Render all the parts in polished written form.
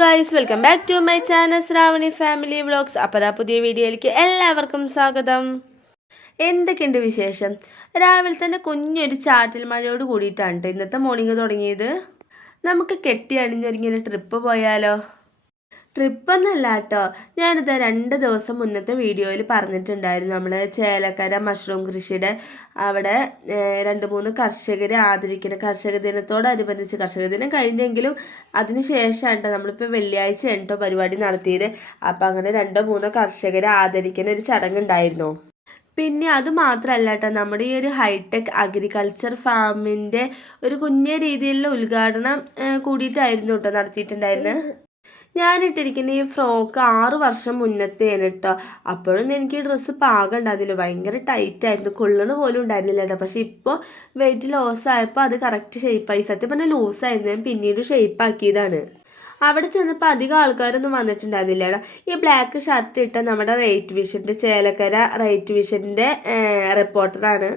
Guys, welcome back to my channel Shravani family vlogs. അപ്പോൾ പുതിയ വീഡിയോയിലേക്ക് എല്ലാവർക്കും സ്വാഗതം. എന്തൊക്കെയുണ്ട് വിശേഷം? രാവിലെ തന്നെ കുഞ്ഞൊരു ചാറ്റൽ മഴയോട് കൂടിയിട്ടാണ് ഇന്നത്തെ മോർണിംഗ് തുടങ്ങിയത്. നമുക്ക് കെട്ടി അണിഞ്ഞൊരുങ്ങിയൊരു ട്രിപ്പ് പോയാലോ? ട്രിപ്പൊന്നല്ല കേട്ടോ, ഞാനിത് 2 ദിവസം മുന്നത്തെ വീഡിയോയിൽ പറഞ്ഞിട്ടുണ്ടായിരുന്നു. നമ്മൾ ചേലക്കര മഷ്റൂം കൃഷിയുടെ അവിടെ 2-3 കർഷകരെ ആദരിക്കുന്ന കർഷക ദിനത്തോടനുബന്ധിച്ച്, കർഷക ദിനം കഴിഞ്ഞെങ്കിലും അതിന് ശേഷമാണ് കേട്ടോ നമ്മളിപ്പോൾ വെള്ളിയാഴ്ച കേട്ടോ പരിപാടി നടത്തിയത്. അപ്പോൾ അങ്ങനെ 2-3 കർഷകരെ ആദരിക്കുന്ന ഒരു ചടങ്ങുണ്ടായിരുന്നു. പിന്നെ അത് മാത്രമല്ല കേട്ടോ, നമ്മുടെ ഈ ഒരു ഹൈടെക് അഗ്രികൾച്ചർ ഫാമിൻ്റെ ഒരു കുഞ്ഞ രീതിയിലുള്ള ഉദ്ഘാടനം കൂടിയിട്ടായിരുന്നു കേട്ടോ നടത്തിയിട്ടുണ്ടായിരുന്നത്. ഞാനിട്ടിരിക്കുന്ന ഈ ഫ്രോക്ക് 6 വർഷം മുന്നത്തെയാണ് കേട്ടോ. അപ്പോഴൊന്നും എനിക്ക് ഡ്രസ്സ് പാകം ഉണ്ടായിരുന്നില്ല, ഭയങ്കര ടൈറ്റായിരുന്നു, കൊള്ളണ പോലും ഉണ്ടായിരുന്നില്ല കേട്ടോ. പക്ഷെ ഇപ്പോൾ വെയിറ്റ് ലോസ് ആയപ്പോൾ അത് കറക്റ്റ് ഷേപ്പായി. സത്യം പറഞ്ഞാൽ ലൂസായിരുന്നു, ഞാൻ പിന്നീട് ഷേപ്പാക്കിയതാണ്. അവിടെ ചെന്നപ്പോൾ അധികം ആൾക്കാരൊന്നും വന്നിട്ടുണ്ടായിരുന്നില്ല കേട്ടോ. ഈ ബ്ലാക്ക് ഷർട്ട് ഇട്ട നമ്മുടെ റൈറ്റ് വിഷൻ്റെ, ചേലക്കര റൈറ്റ് വിഷൻ്റെ റിപ്പോർട്ടറാണ്.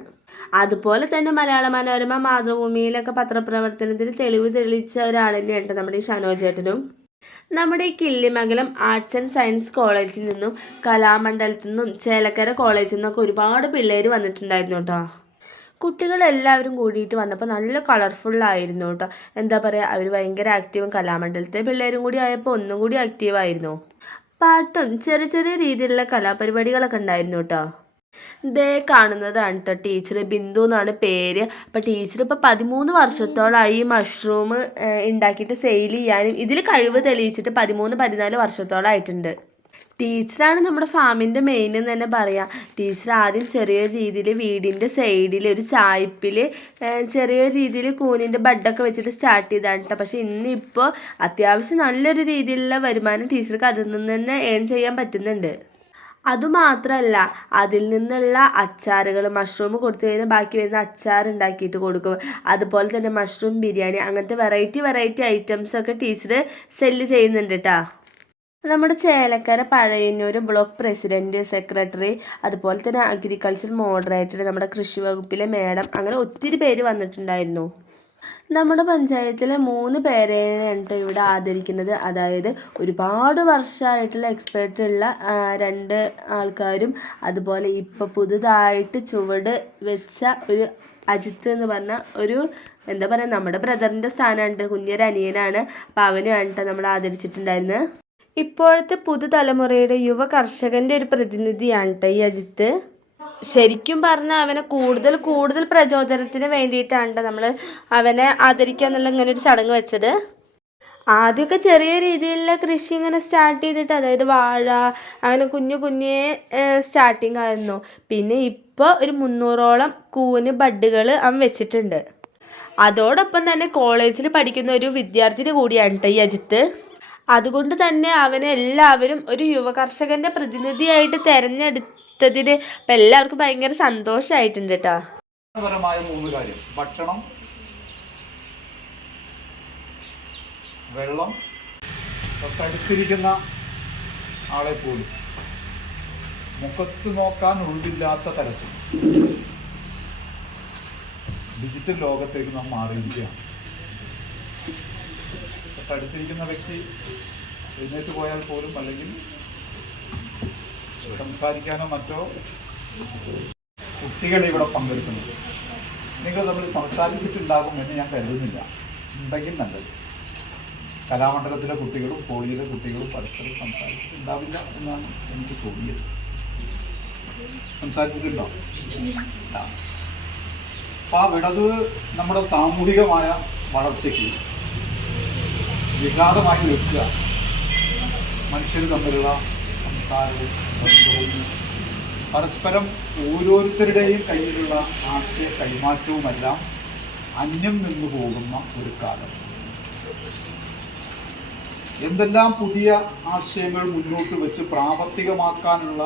അതുപോലെ തന്നെ മലയാള മനോരമ, മാതൃഭൂമിയിലൊക്കെ പത്രപ്രവർത്തനത്തിന് തെളിവ് തെളിയിച്ച ഒരാൾ തന്നെയാണ് നമ്മുടെ ഈ ഷനോജേട്ടനും. നമ്മുടെ ഈ കിള്ളിമംഗലം ആർട്സ് ആൻഡ് സയൻസ് കോളേജിൽ നിന്നും കലാമണ്ഡലത്തിൽ നിന്നും ചേലക്കര കോളേജിൽ നിന്നൊക്കെ ഒരുപാട് പിള്ളേർ വന്നിട്ടുണ്ടായിരുന്നു കേട്ടോ. കുട്ടികളെല്ലാവരും കൂടിയിട്ട് വന്നപ്പോൾ നല്ല കളർഫുള്ളായിരുന്നു കേട്ടോ. എന്താ പറയുക, അവർ ഭയങ്കര ആക്റ്റീവും, കലാമണ്ഡലത്തെ പിള്ളേരും കൂടി ആയപ്പോൾ ഒന്നും കൂടി ആക്റ്റീവായിരുന്നു. പാട്ടും ചെറിയ ചെറിയ രീതിയിലുള്ള കലാപരിപാടികളൊക്കെ ഉണ്ടായിരുന്നു കേട്ടോ. ദേ കാണുന്നതാണ് കേട്ടോ ടീച്ചർ, ബിന്ദു എന്നാണ് പേര്. അപ്പോൾ ടീച്ചർ ഇപ്പോൾ 13 വർഷത്തോളമായി ഈ മഷ്റൂം ഉണ്ടാക്കിയിട്ട് സെയിൽ ചെയ്യാനും ഇതിൽ കഴിവ് തെളിയിച്ചിട്ട് 13-14 വർഷത്തോളമായിട്ടുണ്ട്. ടീച്ചറാണ് നമ്മുടെ ഫാമിൻ്റെ മെയിൻ എന്ന് തന്നെ പറയാം. ടീച്ചർ ആദ്യം ചെറിയ രീതിയിൽ വീടിൻ്റെ സൈഡിൽ ഒരു ചായ്പിൽ ചെറിയ രീതിയിൽ കൂനിൻ്റെ ബഡൊക്കെ വെച്ചിട്ട് സ്റ്റാർട്ട് ചെയ്താണ് കേട്ടോ. പക്ഷേ ഇന്നിപ്പോൾ അത്യാവശ്യം നല്ലൊരു രീതിയിലുള്ള വരുമാനം ടീച്ചർക്ക് അതിൽ നിന്ന് തന്നെ ഏൺ ചെയ്യാൻ പറ്റുന്നുണ്ട്. അതുമാത്രമല്ല, അതിൽ നിന്നുള്ള അച്ചാറുകൾ, മഷ്റൂം കൊടുത്തു കഴിഞ്ഞാൽ ബാക്കി വരുന്ന അച്ചാർ ഉണ്ടാക്കിയിട്ട് കൊടുക്കും. അതുപോലെ തന്നെ മഷ്റൂം ബിരിയാണി, അങ്ങനത്തെ വെറൈറ്റി ഐറ്റംസൊക്കെ ടീച്ചർ സെല്ല് ചെയ്യുന്നുണ്ട് കേട്ടോ. നമ്മുടെ Chelakkara Pazhayannur block president, secretary, അതുപോലെ തന്നെ അഗ്രികൾച്ചർ മോഡറേറ്റർ, നമ്മുടെ കൃഷി വകുപ്പിലെ മേഡം, അങ്ങനെ ഒത്തിരി പേര് വന്നിട്ടുണ്ടായിരുന്നു. നമ്മുടെ പഞ്ചായത്തിലെ 3 പേരെയാണ് ഇവിടെ ആദരിക്കുന്നത്. അതായത് ഒരുപാട് വർഷമായിട്ടുള്ള എക്സ്പേർട്ടുള്ള 2 ആൾക്കാരും, അതുപോലെ ഇപ്പോൾ പുതുതായിട്ട് ചുവട് വെച്ച ഒരു അജിത്ത് എന്ന് പറഞ്ഞ ഒരു, എന്താ പറയുക, നമ്മുടെ ബ്രദറിൻ്റെ സ്ഥാനമുണ്ട്, കുഞ്ഞൊരനിയനാണ്. അപ്പോൾ അവനെയാണ് കേട്ടോ നമ്മൾ ആദരിച്ചിട്ടുണ്ടായിരുന്നത്. ഇപ്പോഴത്തെ പുതുതലമുറയുടെ യുവ കർഷകൻ്റെ ഒരു പ്രതിനിധിയാണ് കേട്ടോ ഈ അജിത്ത്. ശരിക്കും പറഞ്ഞാൽ അവനെ കൂടുതൽ പ്രചോദനത്തിന് വേണ്ടിയിട്ടാണ് നമ്മൾ അവനെ ആദരിക്കുക എന്നുള്ള ഇങ്ങനെ ഒരു ചടങ്ങ് വെച്ചത്. ആദ്യമൊക്കെ ചെറിയ രീതിയിലുള്ള കൃഷി ഇങ്ങനെ സ്റ്റാർട്ട് ചെയ്തിട്ട്, അതായത് വാഴ അങ്ങനെ കുഞ്ഞേ സ്റ്റാർട്ടിങ് ആയിരുന്നു. പിന്നെ ഇപ്പോൾ ഒരു 300ഓളം കൂന് ബഡുകൾ അവൻ വെച്ചിട്ടുണ്ട്. അതോടൊപ്പം തന്നെ കോളേജിൽ പഠിക്കുന്ന ഒരു വിദ്യാർത്ഥിനി കൂടിയാണ് കേട്ടോ ഈ അജിത്ത്. അതുകൊണ്ട് തന്നെ അവനെ എല്ലാവരും ഒരു യുവ കർഷകൻ്റെ പ്രതിനിധിയായിട്ട് തിരഞ്ഞെടുത്തതിന് ഇപ്പം എല്ലാവർക്കും ഭയങ്കര സന്തോഷമായിട്ടുണ്ട് കേട്ടോ. പരമായ 3 കാര്യം: ഭക്ഷണം, വെള്ളം, തൊട്ടടുത്തിരിക്കുന്ന ആളെ പോലും മുഖത്ത് നോക്കാൻ ഒഴിവില്ലാത്ത തരത്തിൽ ഡിജിറ്റൽ ലോകത്തേക്ക് നാം മാറിയിരിക്കുകയാണ്. തൊട്ടടുത്തിരിക്കുന്ന വ്യക്തി എഴുന്നേറ്റ് പോയാൽ പോലും, അല്ലെങ്കിൽ സംസാരിക്കാനോ മറ്റോ, കുട്ടികൾ ഇവിടെ പങ്കെടുക്കുന്നുണ്ട്. നിങ്ങൾ തമ്മിൽ സംസാരിച്ചിട്ടുണ്ടാകും എന്ന് ഞാൻ കരുതുന്നില്ല. ഉണ്ടെങ്കിൽ നല്ലത്. കലാമണ്ഡലത്തിലെ കുട്ടികളും കോളിയിലെ കുട്ടികളും പരസ്പരം സംസാരിച്ചിട്ടുണ്ടാവില്ല എന്നാണ് എനിക്ക് തോന്നിയത്. സംസാരിച്ചിട്ടുണ്ടോ? അപ്പോൾ ആ വിടത് നമ്മുടെ സാമൂഹികമായ വളർച്ചയ്ക്ക് വിഘാതമായി നിൽക്കുക. മനുഷ്യർ തമ്മിലുള്ള സംസാരവും ബന്ധവും പരസ്പരം ഓരോരുത്തരുടെയും കയ്യിലുള്ള ആശയ കൈമാറ്റവുമെല്ലാം അന്യം നിന്നു പോകുന്ന ഒരു കാലം. എന്തെല്ലാം പുതിയ ആശയങ്ങൾ മുന്നോട്ട് വെച്ച് പ്രാവർത്തികമാക്കാനുള്ള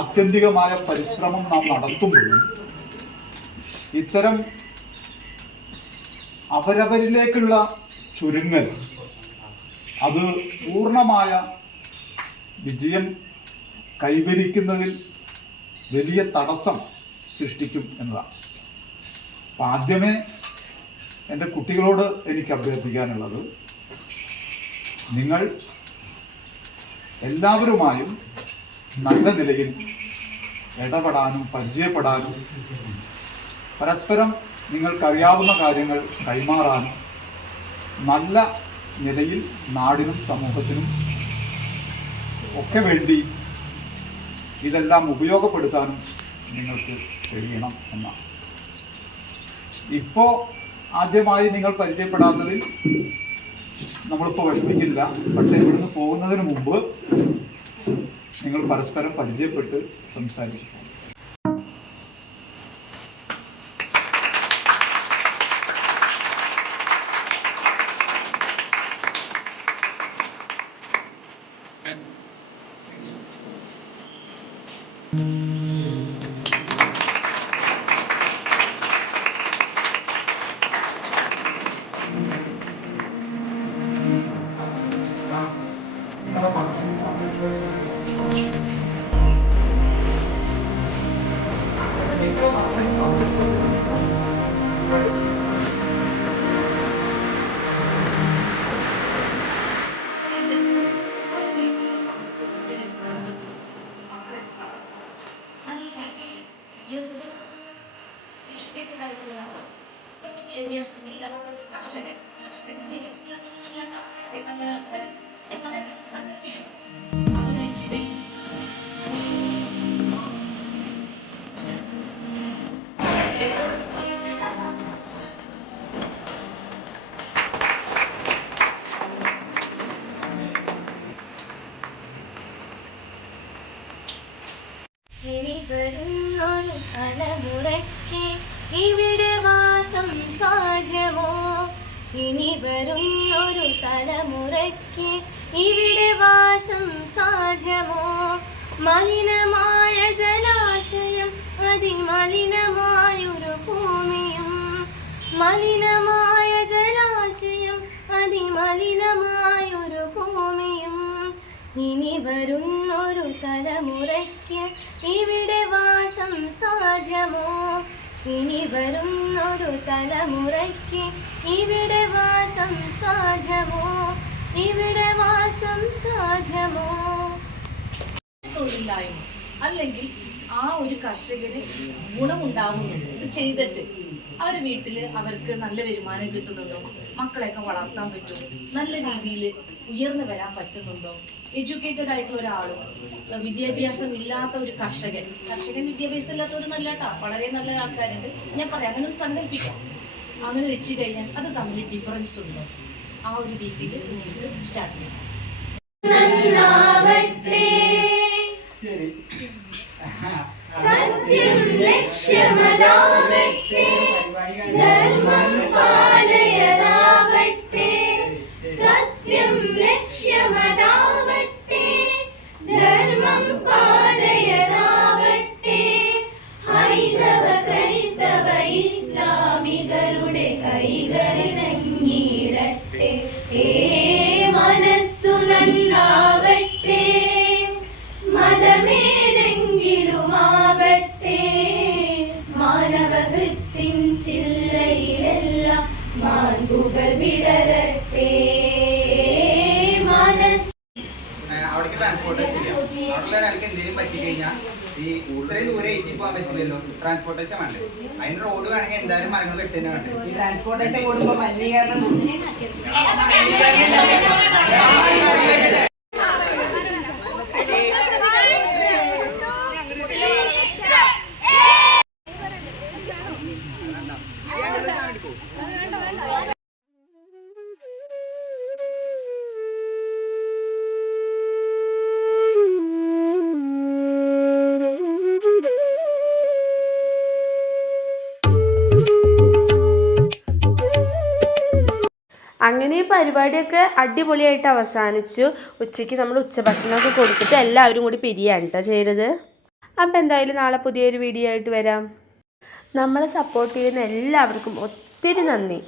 ആത്യന്തികമായ പരിശ്രമം നാം നടത്തുമ്പോഴും ഇത്തരം അവരവരിലേക്കുള്ള ചുരുങ്ങൽ അത് പൂർണ്ണമായ വിജയം കൈവരിക്കുന്നതിൽ വലിയ തടസ്സം സൃഷ്ടിക്കും എന്നതാണ്. അപ്പം ആദ്യമേ എൻ്റെ കുട്ടികളോട് എനിക്ക് അഭ്യർത്ഥിക്കാനുള്ളത്, നിങ്ങൾ എല്ലാവരുമായും നല്ല നിലയിൽ ഇടപെടാനും പരിചയപ്പെടാനും പരസ്പരം നിങ്ങൾക്കറിയാവുന്ന കാര്യങ്ങൾ കൈമാറാനും നല്ല നിലയിൽ നാടിനും സമൂഹത്തിനും ഒക്കെ വേണ്ടി ഇതെല്ലാം ഉപയോഗപ്പെടുത്താനും നിങ്ങൾക്ക് കഴിയണം എന്നാണ്. ഇപ്പോൾ ആദ്യമായി നിങ്ങൾ പരിചയപ്പെടാത്തതിൽ നമ്മളിപ്പോൾ വിഷമിക്കില്ല. പക്ഷേ ഇവിടുന്ന് പോകുന്നതിന് മുമ്പ് നിങ്ങൾ പരസ്പരം പരിചയപ്പെട്ട് സംസാരിക്കും. ഇനി വരുന്നൊരു തലമുറയ്ക്ക് ഇവിടെ വാസം സാധ്യമോ? ഇനി വരുന്നൊരു തലമുറയ്ക്ക് ഇവിടെ വാസം സാധ്യമോ? മലിനമായ ജലാശയം അതിമലിനമായൊരു ഭൂമിയും, മലിനമായ ജലാശയം അതിമലിനമായൊരു ഭൂമിയും. ഇനി വരുന്നൊരു തലമുറയ്ക്ക് ഇവിടെ വാസം സാധ്യമോ? ഇനി വരുന്നൊരു തലമുറയ്ക്ക് ഇവിടെ വാസം സാധ്യമോ? ഇവിടെ വാസം സാധ്യമോ? തൊഴിലില്ലായ്മ അല്ലെങ്കിൽ ആ ഒരു കർഷകന് ഗുണമുണ്ടാവുന്നുണ്ട് ഇത് ചെയ്തിട്ട് അവരുടെ വീട്ടിൽ അവർക്ക് നല്ല വരുമാനം കിട്ടുന്നുണ്ടോ? മക്കളെയൊക്കെ വളർത്താൻ പറ്റുമോ? നല്ല രീതിയിൽ ഉയർന്നു വരാൻ പറ്റുന്നുണ്ടോ? എഡ്യൂക്കേറ്റഡ് ആയിട്ടുള്ള ഒരാളും വിദ്യാഭ്യാസം ഇല്ലാത്ത ഒരു കർഷകൻ വിദ്യാഭ്യാസം ഇല്ലാത്തവർ നല്ല കേട്ടാ, വളരെ നല്ല ആൾക്കാരുണ്ട്. ഞാൻ പറയാം, അങ്ങനെ ഒന്ന് സങ്കല്പിക്കാം. അങ്ങനെ വെച്ച് കഴിഞ്ഞാൽ അത് തമ്മിൽ ഡിഫറൻസ് ഉണ്ടോ? ആ ഒരു രീതിയിൽ നിങ്ങൾക്ക് സ്റ്റാർട്ട് ചെയ്യാം. സത്യം ലക്ഷ്യമതാവട്ടെ, ധർമ്മം പാലയതാവട്ടെ. സത്യം ലക്ഷ്യമതാവട്ടെ, ധർമ്മം പാലയതാവട്ടെ. ഹൈന്ദവ ക്രൈസ്തവ ഇസ്ലാമികളുടെ കൈകളിണങ്ങിയിടട്ടെ. മനസ്സു നന്നാവട്ടെ, മതമേതെങ്കിലുമാവട്ടെ. മാനവഹൃത്തിൻ ചില്ലയിലെല്ലാം മാൻപുകൾ വിടരട്ടെ. അവിടേക്ക് ട്രാൻസ്പോർട്ടേഷൻ ഇല്ല. അവിടെയുള്ള ഒരാൾക്ക് എന്തെങ്കിലും പറ്റിക്കഴിഞ്ഞാൽ ഈ ഇത്രയും ദൂരെ എത്തി പോകാൻ പറ്റില്ലല്ലോ, ട്രാൻസ്പോർട്ടേഷൻ വേണ്ടേ? അതിന് റോഡ് വേണമെങ്കിൽ എന്തായാലും മരങ്ങൾ വെട്ടി തന്നെ വേണ്ടേ? ട്രാൻസ്പോർട്ടേഷൻ കൂടുമ്പോൾ മലിനീകരണം അങ്ങനെ ഈ പരിപാടിയൊക്കെ അടിപൊളിയായിട്ട് അവസാനിച്ചു. ഉച്ചയ്ക്ക് നമ്മൾ ഉച്ചഭക്ഷണമൊക്കെ കൊടുത്തിട്ട് എല്ലാവരും കൂടി പിരിയാണ് കേട്ടോ ചെയ്തത്. അപ്പോൾ എന്തായാലും നാളെ പുതിയൊരു വീഡിയോ ആയിട്ട് വരാം. നമ്മളെ സപ്പോർട്ട് ചെയ്യുന്ന എല്ലാവർക്കും ഒത്തിരി നന്ദി.